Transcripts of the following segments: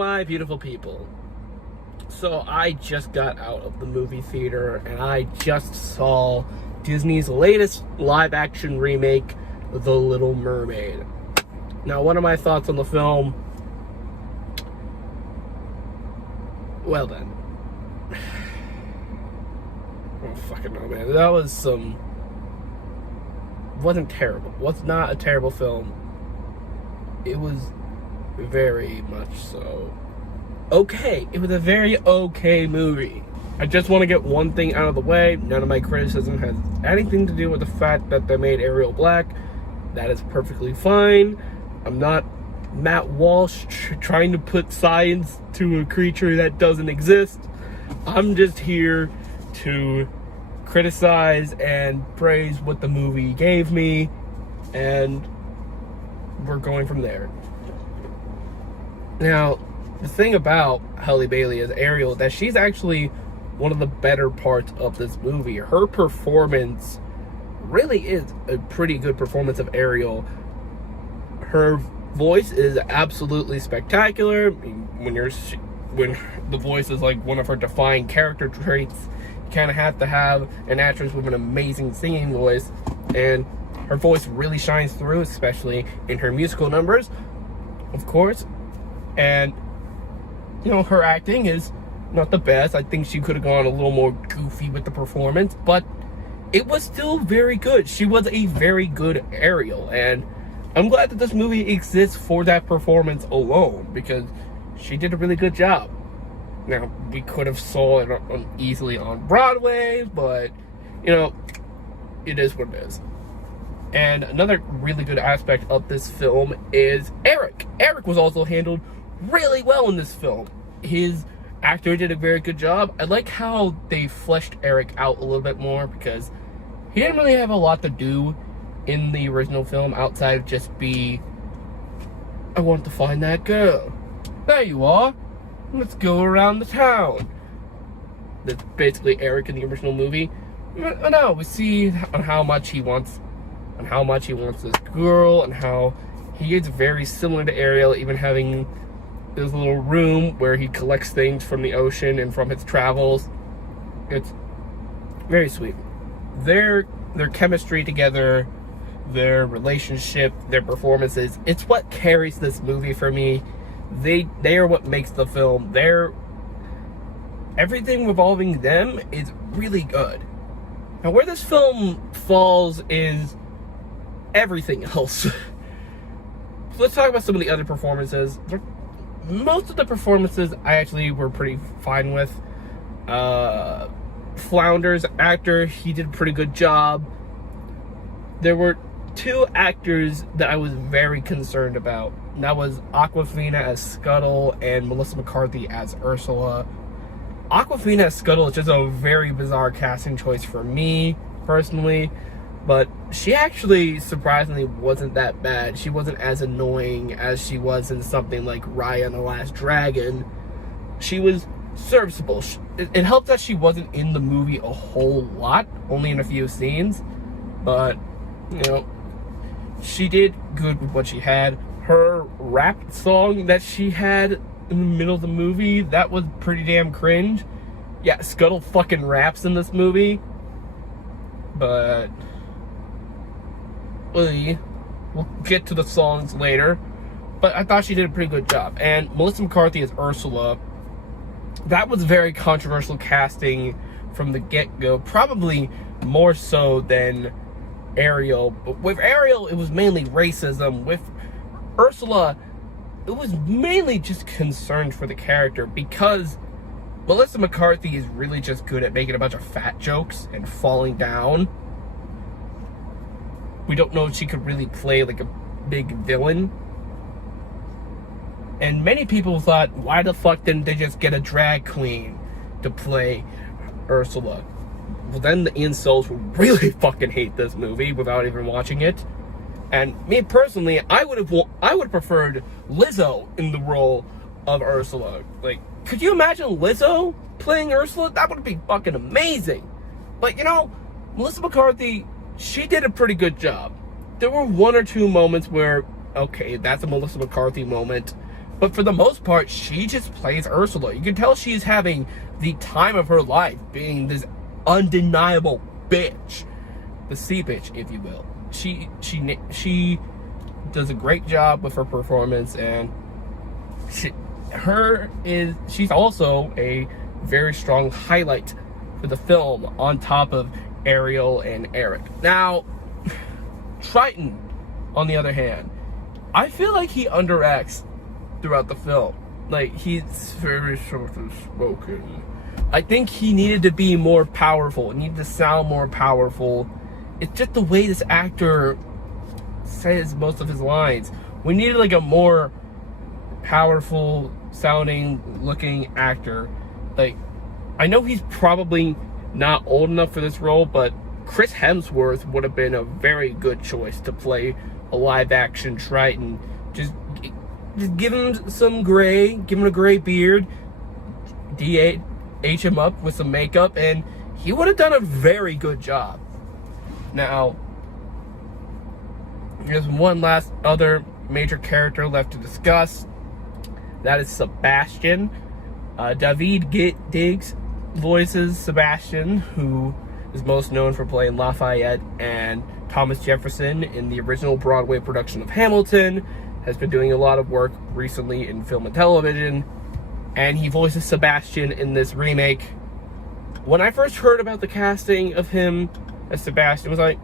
my beautiful people. So I just got out of the movie theater and I just saw Disney's latest live-action remake, The Little Mermaid. Now, what are my thoughts on the film? Well then. I don't fucking know, man. That was wasn't terrible. Was not a terrible film. It was very much so okay. It was a very okay movie. I just want to get one thing out of the way. None of my criticism has anything to do with the fact that they made Ariel black. That is perfectly fine. I'm not Matt Walsh trying to put science to a creature that doesn't exist. I'm just here to criticize and praise what the movie gave me, and we're going from there. Now, the thing about Halle Bailey as Ariel is that she's actually one of the better parts of this movie. Her performance really is a pretty good performance of Ariel. Her voice is absolutely spectacular. When the voice is like one of her defining character traits, you kind of have to have an actress with an amazing singing voice, and her voice really shines through, especially in her musical numbers, of course. And you know, her acting is not the best. I think she could have gone a little more goofy with the performance, but it was still very good. She was a very good Ariel, and I'm glad that this movie exists for that performance alone, because she did a really good job. Now, we could have saw it easily on Broadway, but, you know, it is what it is. And another really good aspect of this film is Eric. Eric was also handled really well in this film. His actor did a very good job. I like how they fleshed Eric out a little bit more, because he didn't really have a lot to do in the original film outside of just be, I want to find that girl. There you are. Let's go around the town. That's basically Eric in the original movie. No, we see on how much he wants this girl, and how he is very similar to Ariel, even having this little room where he collects things from the ocean and from his travels. It's very sweet. Their chemistry together, their relationship, their performances, it's what carries this movie for me. They are what makes the film. Everything revolving them is really good. Now, where this film falls is everything else. So let's talk about some of the other performances. Most of the performances I actually were pretty fine with. Flounder's actor, he did a pretty good job. There were two actors that I was very concerned about. And that was Awkwafina as Scuttle and Melissa McCarthy as Ursula. Awkwafina as Scuttle is just a very bizarre casting choice for me, personally. But she actually, surprisingly, wasn't that bad. She wasn't as annoying as she was in something like Raya and the Last Dragon. She was serviceable. It helped that she wasn't in the movie a whole lot, only in a few scenes. But, you know, she did good with what she had. Her rap song that she had in the middle of the movie, that was pretty damn cringe. Yeah, Scuttle fucking raps in this movie. But we'll get to the songs later. But I thought she did a pretty good job. And Melissa McCarthy as Ursula, that was very controversial casting from the get-go. Probably more so than Ariel. But with Ariel, it was mainly racism. With Ursula, it was mainly just concerned for the character, because Melissa McCarthy is really just good at making a bunch of fat jokes and falling down. We don't know if she could really play like a big villain. And many people thought, why the fuck didn't they just get a drag queen to play Ursula? Well, then the incels would really fucking hate this movie without even watching it. And me personally, I would have preferred Lizzo in the role of Ursula. Like, could you imagine Lizzo playing Ursula? That would be fucking amazing. But, you know, Melissa McCarthy, she did a pretty good job. There were one or two moments where, okay, that's a Melissa McCarthy moment. But for the most part, she just plays Ursula. You can tell she's having the time of her life, being this undeniable bitch, the sea bitch, if you will. She does a great job with her performance, and she's also a very strong highlight for the film, on top of Ariel and Eric. Now, Triton, on the other hand, I feel like he underacts throughout the film. Like, he's very soft spoken. I think he needed to be more powerful. He needed to sound more powerful. It's just the way this actor says most of his lines. We needed like a more powerful sounding, looking actor. Like, I know he's probably not old enough for this role, but Chris Hemsworth would have been a very good choice to play a live action Triton. Just give him some gray, give him a gray beard, age him up with some makeup, and he would have done a very good job. Now, there's one last other major character left to discuss. That is Sebastian. David Diggs voices Sebastian, who is most known for playing Lafayette and Thomas Jefferson in the original Broadway production of Hamilton. Has been doing a lot of work recently in film and television, and he voices Sebastian in this remake. When I first heard about the casting of him as Sebastian, it was like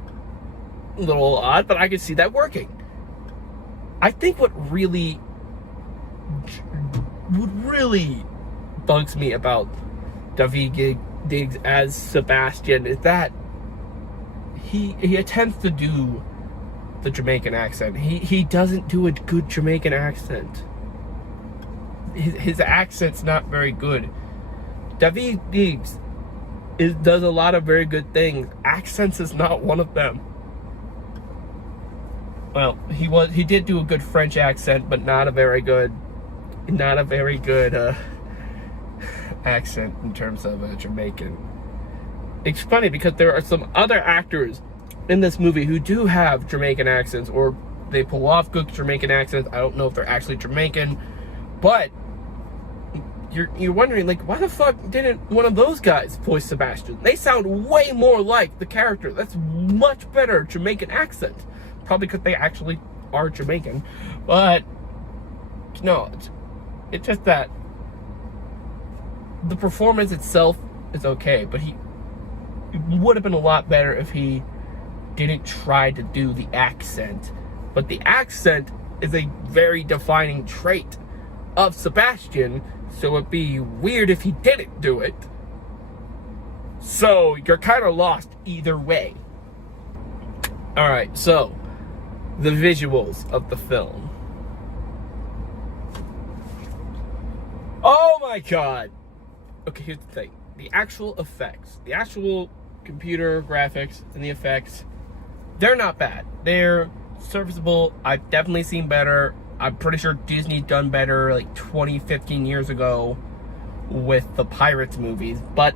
a little odd, but I could see that working. I think what really bugs me about David Diggs as Sebastian is that he attempts to do the Jamaican accent. He doesn't do a good Jamaican accent. His accent's not very good. David Diggs does a lot of very good things. Accents is not one of them. Well, he did do a good French accent, but not a very good accent in terms of a Jamaican. It's funny because there are some other actors in this movie who do have Jamaican accents, or they pull off good Jamaican accents. I don't know if they're actually Jamaican, but you're wondering, like, why the fuck didn't one of those guys voice Sebastian? They sound way more like the character. That's much better Jamaican accent. Probably because they actually are Jamaican. But no, it's just that the performance itself is okay, but it would have been a lot better if he didn't try to do the accent. But the accent is a very defining trait of Sebastian, so it'd be weird if he didn't do it. So you're kind of lost either way. Alright, so the visuals of the film. Oh my god! Okay, here's the thing. The actual effects, the actual computer graphics and the effects, they're not bad. They're serviceable. I've definitely seen better. I'm pretty sure Disney's done better like 20, 15 years ago with the Pirates movies. But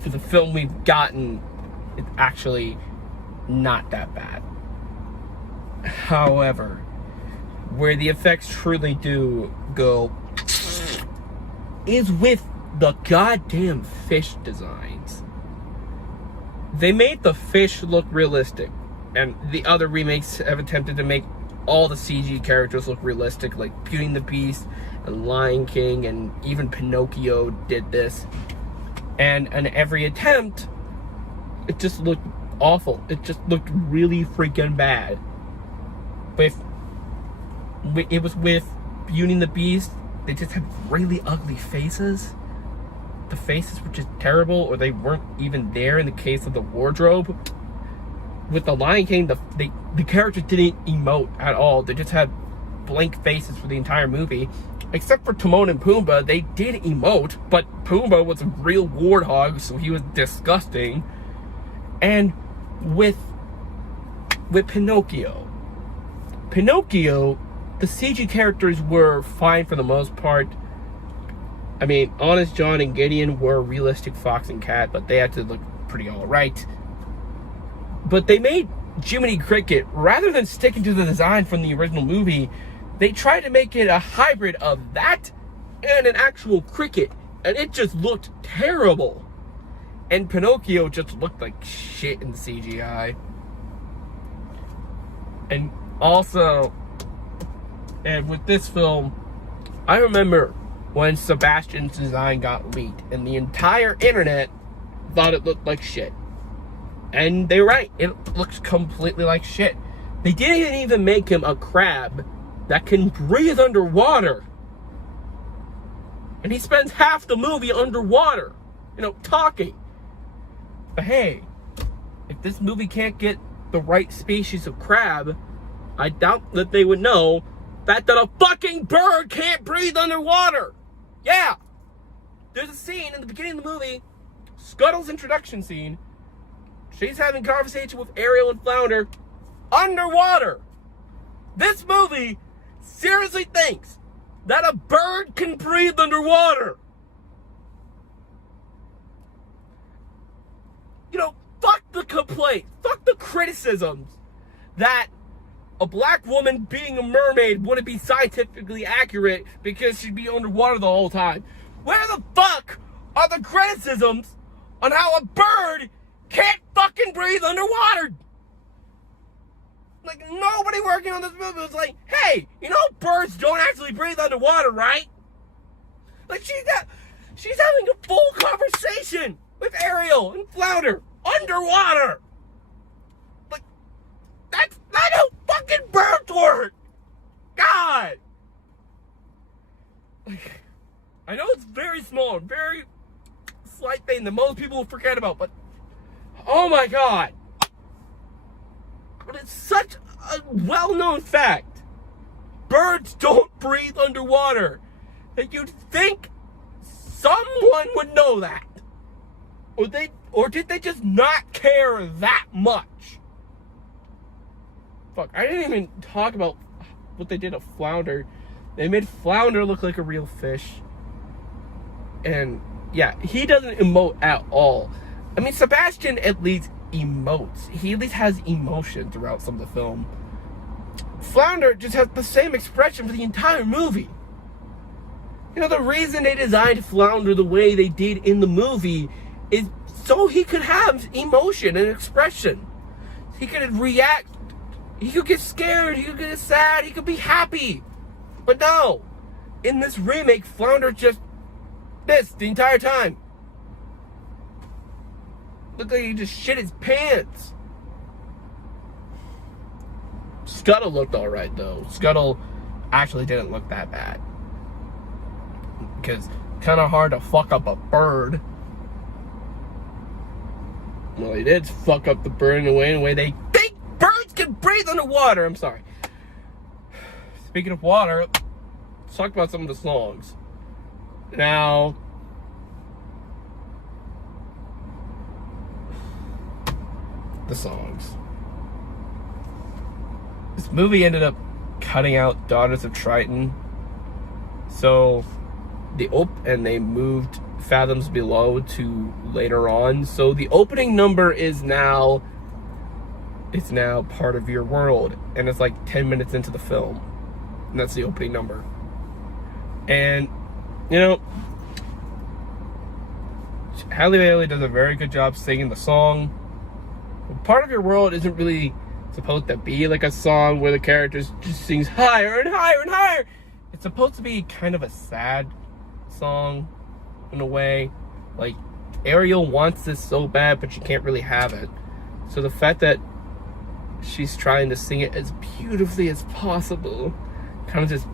for the film we've gotten, it's actually not that bad. However, where the effects truly do go is with the goddamn fish designs. They made the fish look realistic, and the other remakes have attempted to make all the CG characters look realistic, like Beauty and the Beast and Lion King, and even Pinocchio did this. And every attempt, it just looked awful. It just looked really freaking bad. It was with Beauty and the Beast, they just had really ugly faces. The faces were just terrible, or they weren't even there in the case of the wardrobe. With the Lion King, the characters didn't emote at all. They just had blank faces for the entire movie. Except for Timon and Pumbaa, they did emote, but Pumbaa was a real warthog, so he was disgusting. And with Pinocchio, the CG characters were fine for the most part. I mean, Honest John and Gideon were realistic fox and cat, but they had to look pretty alright. But they made Jiminy Cricket, rather than sticking to the design from the original movie, They tried to make it a hybrid of that and an actual cricket, and it just looked terrible. And Pinocchio just looked like shit in CGI. And also, and with this film, I remember when Sebastian's design got leaked, and the entire internet thought it looked like shit. And they're right, it looks completely like shit. They didn't even make him a crab that can breathe underwater. And he spends half the movie underwater, talking. But hey, if this movie can't get the right species of crab, I doubt that they would know that a fucking bird can't breathe underwater. Yeah. There's a scene in the beginning of the movie, Scuttle's introduction scene. She's having a conversation with Ariel and Flounder underwater. This movie seriously thinks that a bird can breathe underwater. Fuck the complaint, fuck the criticisms that a black woman being a mermaid wouldn't be scientifically accurate because she'd be underwater the whole time. Where the fuck are the criticisms on how a bird can't fucking breathe underwater? Like, nobody working on this movie was like, hey, birds don't actually breathe underwater, right? Like, she's having a full conversation with Ariel and Flounder underwater. Like, that's not how fucking birds work. God. Like, I know it's very small, very slight thing that most people will forget about, but oh my God. But it's such a well-known fact. Birds don't breathe underwater. That you'd think someone would know that. Or did they just not care that much? Fuck, I didn't even talk about what they did to Flounder. They made Flounder look like a real fish. And yeah, he doesn't emote at all. I mean, Sebastian at least emotes. He at least has emotion throughout some of the film. Flounder just has the same expression for the entire movie. The reason they designed Flounder the way they did in the movie is so he could have emotion and expression. He could react. He could get scared. He could get sad. He could be happy. But no. In this remake, Flounder just this the entire time. Looked like he just shit his pants. Scuttle looked alright though. Scuttle actually didn't look that bad. Because kind of hard to fuck up a bird. Well, he did fuck up the bird in a way they think birds can breathe underwater. I'm sorry. Speaking of water, let's talk about some of the songs. Now, the songs. This movie ended up cutting out Daughters of Triton. So, they moved Fathoms Below to later on. So the opening number is now Part of Your World, and it's like 10 minutes into the film, and that's the opening number. And Halle Bailey does a very good job singing the song. Part of Your World isn't really supposed to be like a song where the characters just sings higher and higher and higher. It's supposed to be kind of a sad song in a way. Like, Ariel wants this so bad, but she can't really have it. So the fact that she's trying to sing it as beautifully as possible kind of just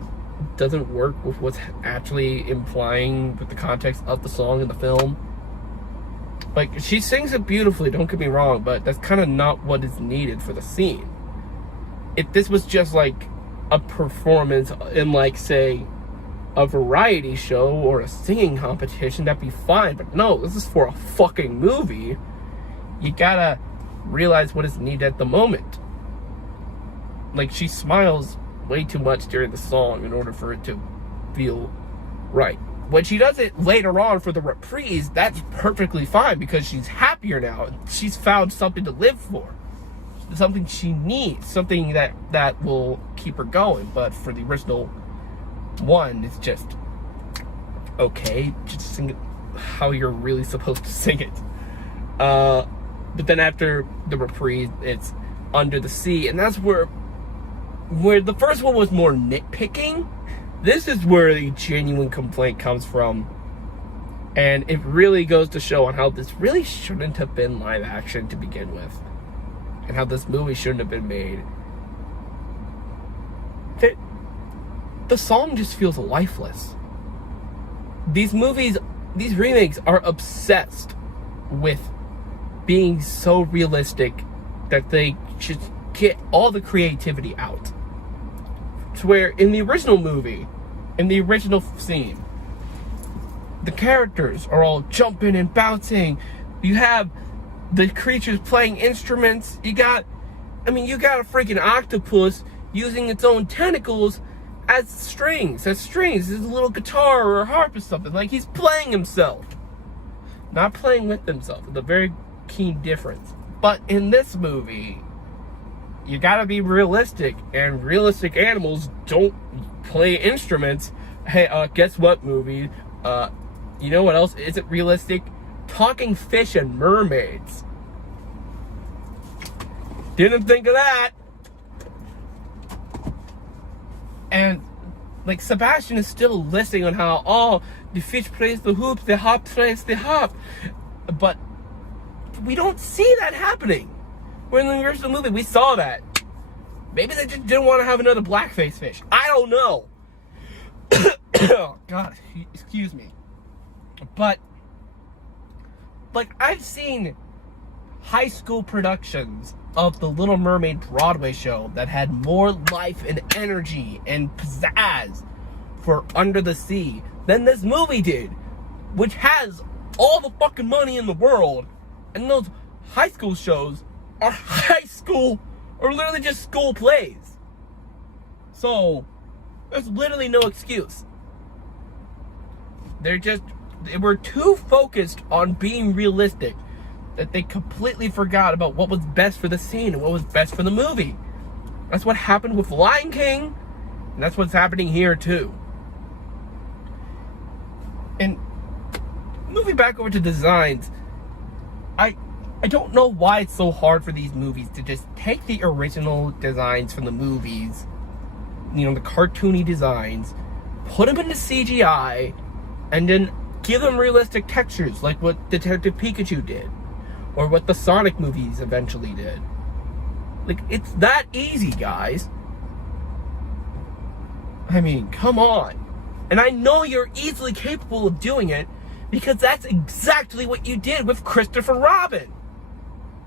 doesn't work with what's actually implying with the context of the song in the film. Like, she sings it beautifully, don't get me wrong, but that's kind of not what is needed for the scene. If this was just like a performance in, like, say, a variety show or a singing competition, that'd be fine. But no, this is for a fucking movie. You gotta realize what is needed at the moment. Like, she smiles way too much during the song in order for it to feel right. When she does it later on for the reprise, that's perfectly fine because she's happier now. She's found something to live for. something she needs, something that will keep her going. But for the original one, it's just okay, just sing it how you're really supposed to sing it. But then after the reprise, it's Under the Sea, and that's where the first one was more nitpicking. This is where the genuine complaint comes from, and it really goes to show on how this really shouldn't have been live action to begin with, and how this movie shouldn't have been made. The song just feels lifeless. These remakes are obsessed with being so realistic that they just get all the creativity out. To where in the original movie, in the original scene, the characters are all jumping and bouncing. You have the creatures playing instruments. You got a freaking octopus using its own tentacles as strings, as a little guitar or a harp or something. Like, he's playing himself, not playing with himself. It's a very keen difference. But in this movie, you gotta be realistic, and realistic animals don't play instruments. Hey, guess what, movie? You know what else isn't realistic? Talking fish and mermaids. Didn't think of that. And like, Sebastian is still listing on how, the fish plays the hoop, the hop plays the hop, but we don't see that happening. When in the original movie, we saw that. Maybe they just didn't want to have another blackface fish. I don't know. Oh, God, excuse me. But, like, I've seen high school productions of the Little Mermaid Broadway show that had more life and energy and pizzazz for Under the Sea than this movie did, which has all the fucking money in the world. And those high school shows are literally just school plays. So there's literally no excuse. They were too focused on being realistic that they completely forgot about what was best for the scene and what was best for the movie. That's what happened with Lion King, and that's what's happening here too. And moving back over to designs, I don't know why it's so hard for these movies to just take the original designs from the movies, the cartoony designs, put them into CGI, and then give them realistic textures like what Detective Pikachu did, or what the Sonic movies eventually did. Like, it's that easy, guys. I mean, come on. And I know you're easily capable of doing it, because that's exactly what you did with Christopher Robin.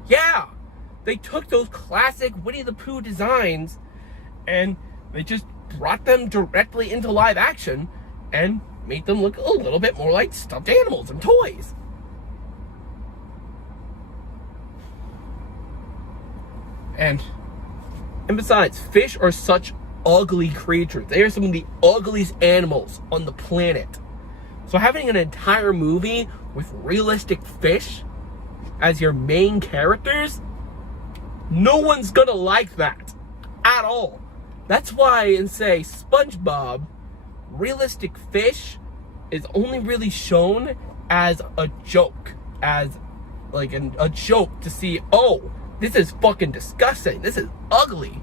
Yeah, they took those classic Winnie the Pooh designs and they just brought them directly into live action and made them look a little bit more like stuffed animals and toys. And besides, fish are such ugly creatures. They are some of the ugliest animals on the planet. So having an entire movie with realistic fish as your main characters, no one's gonna like that at all. That's why in, say, SpongeBob, realistic fish is only really shown as a joke, as like a joke to see, oh, this is fucking disgusting, this is ugly.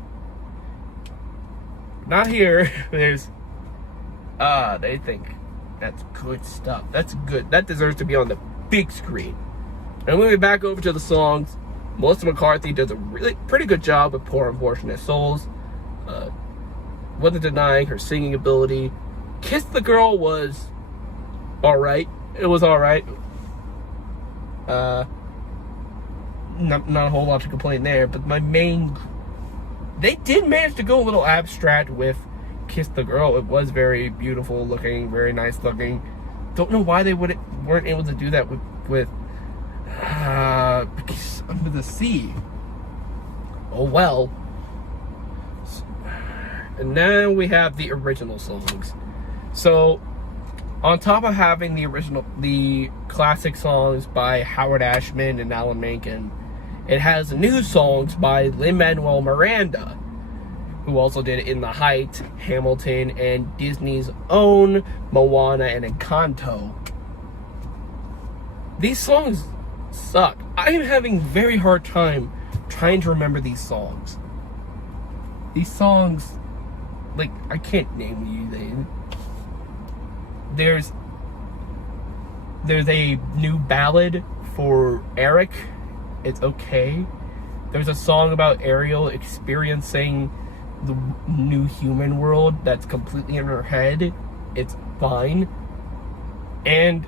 Not here. There's they think that's good stuff. That's good. That deserves to be on the big screen. And moving back over to the songs, Melissa McCarthy does a really pretty good job with Poor Unfortunate Souls. Wasn't denying her singing ability. Kiss the Girl was alright. It was alright. Not a whole lot to complain there, but they did manage to go a little abstract with Kiss the Girl. It was very beautiful looking, very nice looking. Don't know why they weren't able to do that with Under the Sea. Oh well. And now we have the original songs. So, on top of having the classic songs by Howard Ashman and Alan Menken, It has new songs by Lin-Manuel Miranda, who also did In the Heights, Hamilton, and Disney's own Moana and Encanto. These songs suck. I am having a very hard time trying to remember these songs. These songs, like, I can't name you. There's a new ballad for Eric. It's okay. There's a song about Ariel experiencing the new human world that's completely in her head. It's fine. And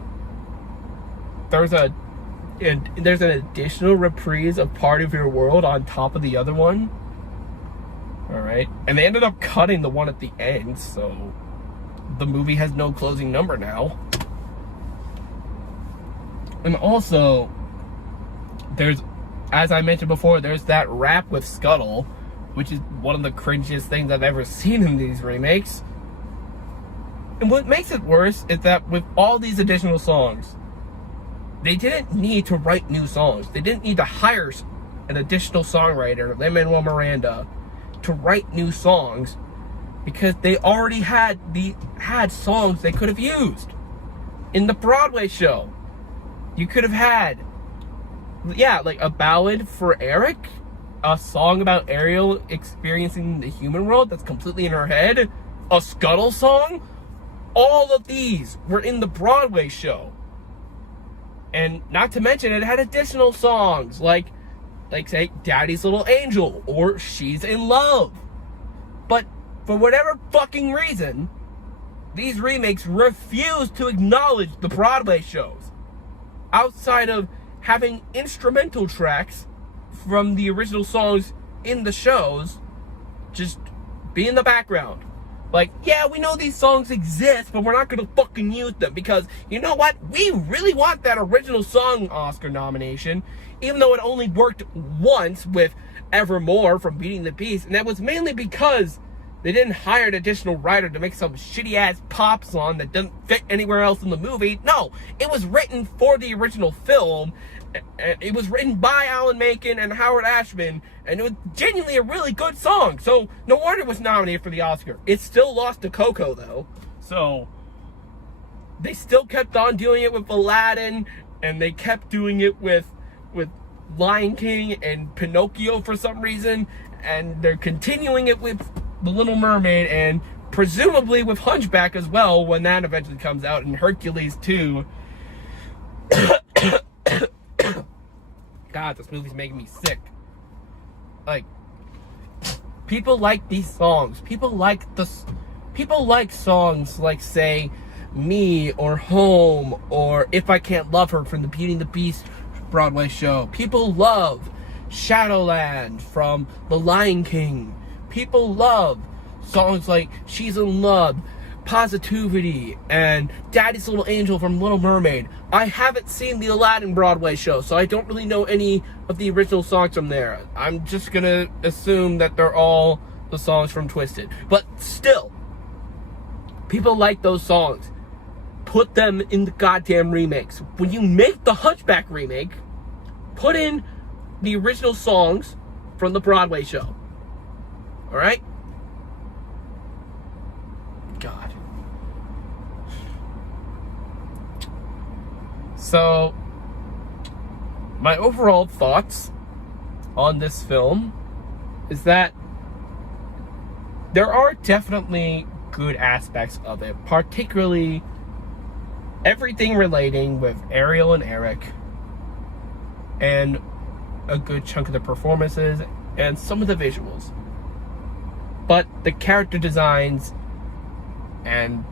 there's an additional reprise of Part of Your World on top of the other one. Alright. And they ended up cutting the one at the end, so the movie has no closing number now. And also, as I mentioned before, there's that rap with Scuttle, which is one of the cringiest things I've ever seen in these remakes. And what makes it worse is that with all these additional songs, they didn't need to write new songs. They didn't need to hire an additional songwriter, Lin-Manuel Miranda, to write new songs, because they already had songs they could have used in the Broadway show. You could have had, like a ballad for Eric, a song about Ariel experiencing the human world that's completely in her head, a Scuttle song. All of these were in the Broadway show. And not to mention, it had additional songs like say, Daddy's Little Angel or She's in Love. But for whatever fucking reason, these remakes refuse to acknowledge the Broadway shows, outside of having instrumental tracks from the original songs in the shows just be in the background. Like, yeah, we know these songs exist, but we're not gonna fucking use them because, you know what? We really want that original song Oscar nomination, even though it only worked once with Evermore from Beauty and the Beast, and that was mainly because they didn't hire an additional writer to make some shitty-ass pop song that doesn't fit anywhere else in the movie. No, it was written for the original film. It was written by Alan Menken and Howard Ashman, and it was genuinely a really good song. So, no wonder it was nominated for the Oscar. It still lost to Coco, though. So, they still kept on doing it with Aladdin, and they kept doing it with Lion King and Pinocchio for some reason, and they're continuing it with The Little Mermaid, and presumably with Hunchback as well, when that eventually comes out, and Hercules 2. God, this movie's making me sick. Like, people like these songs. People like songs like, say, Me or Home or If I Can't Love Her from the Beauty and the Beast Broadway show. People love Shadowland from The Lion King. People love songs like She's in Love, Positivity, and Daddy's Little Angel from Little Mermaid. I haven't seen the Aladdin Broadway show, so I don't really know any of the original songs from there. I'm just gonna assume that they're all the songs from Twisted. But still, people like those songs. Put them in the goddamn remakes. When you make the Hunchback remake, put in the original songs from the Broadway show. Alright? God. So, my overall thoughts on this film is that there are definitely good aspects of it, particularly everything relating with Ariel and Eric, and a good chunk of the performances and some of the visuals. But the character designs and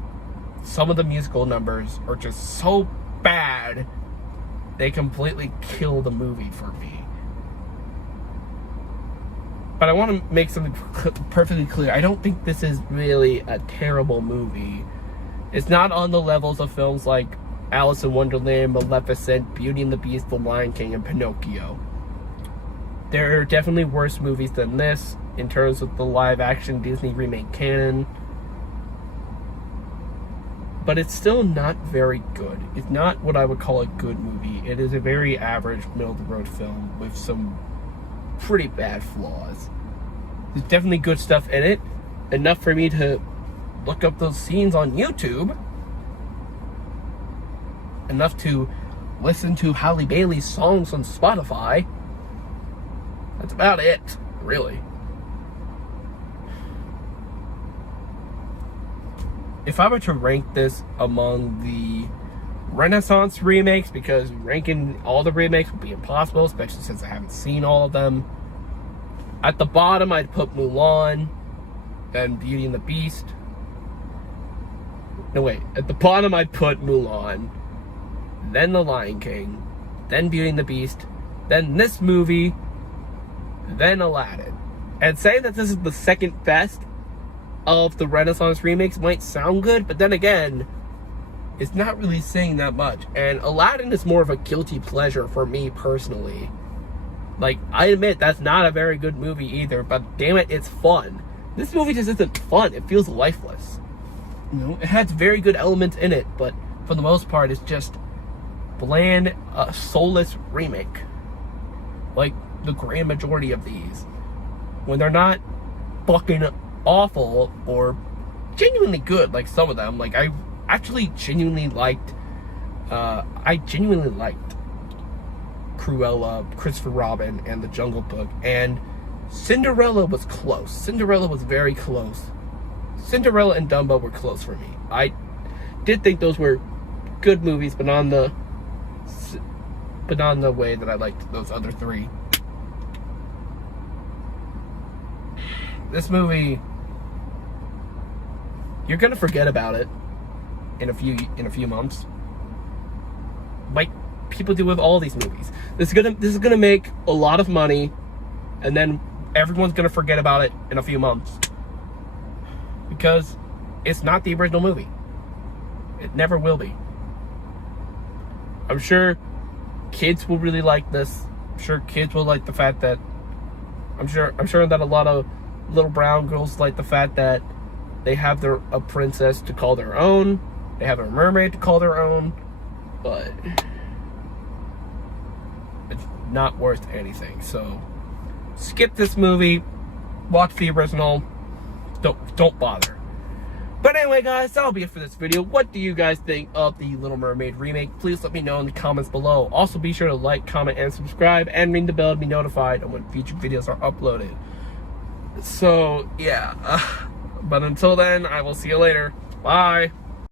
some of the musical numbers are just so bad, they completely kill the movie for me. But I want to make something perfectly clear. I don't think this is really a terrible movie. It's not on the levels of films like Alice in Wonderland, Maleficent, Beauty and the Beast, The Lion King, and Pinocchio. There are definitely worse movies than this in terms of the live-action Disney remake canon. But it's still not very good. It's not what I would call a good movie. It is a very average, middle-of-the-road film with some pretty bad flaws. There's definitely good stuff in it, enough for me to look up those scenes on YouTube, enough to listen to Halle Bailey's songs on Spotify. That's about it, really. If I were to rank this among the Renaissance remakes, because ranking all the remakes would be impossible, especially since I haven't seen all of them. At the bottom, I'd put Mulan, then Beauty and the Beast. No, wait. At the bottom, I'd put Mulan, then The Lion King, then Beauty and the Beast, then this movie, then Aladdin. And saying that this is the second best of the Renaissance remakes might sound good, but then again, it's not really saying that much. And Aladdin is more of a guilty pleasure for me personally. Like, I admit that's not a very good movie either, but damn it, it's fun. This movie just isn't fun. It feels lifeless. You know, it has very good elements in it, but for the most part, it's just bland, soulless remake. Like the grand majority of these, when they're not fucking awful or genuinely good, like some of them. Like I genuinely liked Cruella, Christopher Robin, and The Jungle Book, and Cinderella was close. Cinderella was very close. Cinderella and Dumbo were close for me. I did think those were good movies, but not in the way that I liked those other three. This movie, you're gonna forget about it in a few months, like people do with all these movies. This is gonna make a lot of money, and then everyone's gonna forget about it in a few months because it's not the original movie. It never will be. I'm sure kids will really like this. I'm sure kids will like the fact that I'm sure that a lot of little brown girls like the fact that they have a princess to call their own. They have a mermaid to call their own, but it's not worth anything. So skip this movie, watch the original, don't bother. But anyway, guys, that'll be it for this video. What do you guys think of the Little Mermaid remake? Please let me know in the comments below. Also, be sure to like, comment, and subscribe, and ring the bell to be notified of when future videos are uploaded. So, yeah. But until then, I will see you later. Bye.